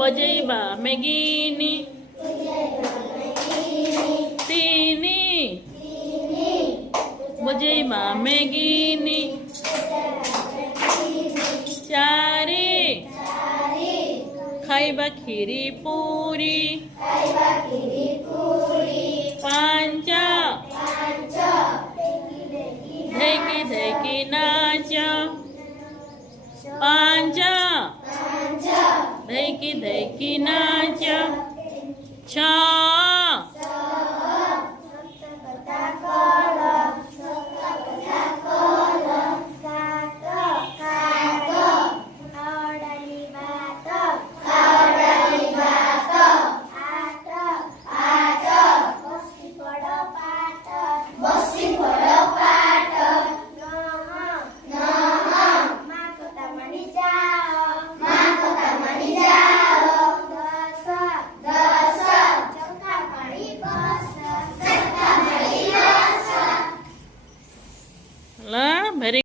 बजैबा मेगिनी तीनी बजैबा मेगिनी चारे खाइबा खीरी पूरी पांचा धैकी धैकी नाच पांचा धैकी धैकी नाच छा